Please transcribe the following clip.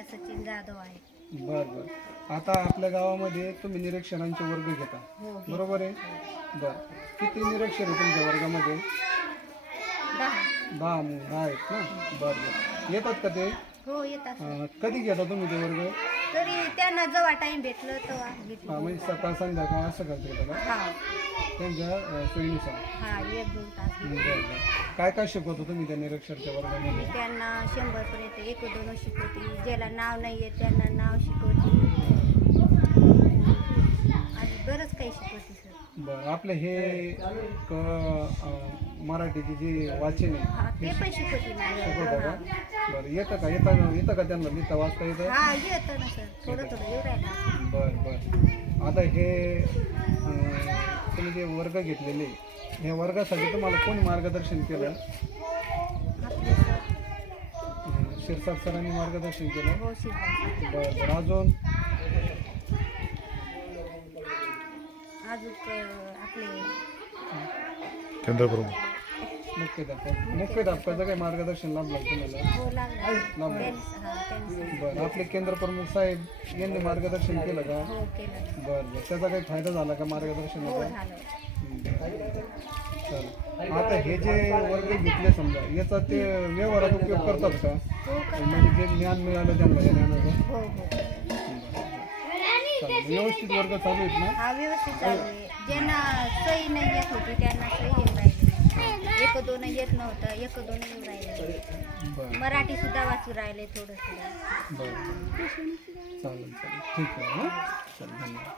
संध्या सचिन जाधव आहे. बर बर. आता आपल्या गावामध्ये तुम्ही निरीक्षरांचे वर्ग घेता, हो घे. बरोबर आहे? बर. किती निरीक्षर आहे तुमच्या वर्गामध्ये? 10. 10 आहेत ना? बर बर. येतात का ते? हो येतात. कधी घेता तुम्ही ते वर्ग? तरी त्यांना जेव्हा टाइम भेटलं तेव्हा घेतलं. म्हणजे सकाळ संध्याकाळ असं करता येतं का हा त्यांच्या सोयीनुसार? हा 1-2 तास घेतलं. बरं बरं. काय काय शिकवतो तुम्ही त्या निरीक्षरच्या वर्गामध्ये? त्यांना 100 पर्यंत 1-2 शिकवते. ज्याला नाव नाही आहे त्यांना नाव शिकवते आणि बरंच काही शिकवते सर. बरं. आपलं हे मराठीची जी वाचन आहे हा ते पण शिकवते ना. शिकवता का? हा. बरं. येतं का त्यांना लिहिता वाचता येतं? हा येतं ना सर, थोडं थोडं येऊ राहिलं. बरं बरं. आता हे तुम्ही जे वर्ग घेतलेले ह्या वर्गासाठी तुम्हाला कोणी मार्गदर्शन केलं? आपले सर शिरसाट सरांनी मार्गदर्शन केलं? हो शिकवते. बरं बरं. अजून आपले केंद्रप्रमुख मुख्याध्यापकाचं काही मार्गदर्शन लाभलं तुम्हाला? हो लागलं. लाभलं. हा त्यांनी बरं. आपले केंद्र प्रमुख साहेब यांनी मार्गदर्शन केलं का? हो केलं. बरं बरं. त्याचा काही फायदा झाला का हो मार्गदर्शनाचा? झालं. चालेल. आता हे जे वर्ग घेतले समजा याचा ते व्यवहारात उपयोग करतात का? हो करतात. म्हणजे जे ज्ञान मिळालं त्यांना या ज्ञानाचं? हो हो चालेल. व्यवस्थित वर्ग चालू आहेत ना? हा व्यवस्थित चालू आहे. ज्यांना सही नाही येत होती त्यांना सही येऊन राहिली. 1-2 येत नव्हतं, 1-2 येऊन राहिले. बरं मराठी सुद्धा वाचू राहिले थोडं थोडं. बरं. चालेल चालेल. ठीक आहे. हां चालेल. धन्यवाद.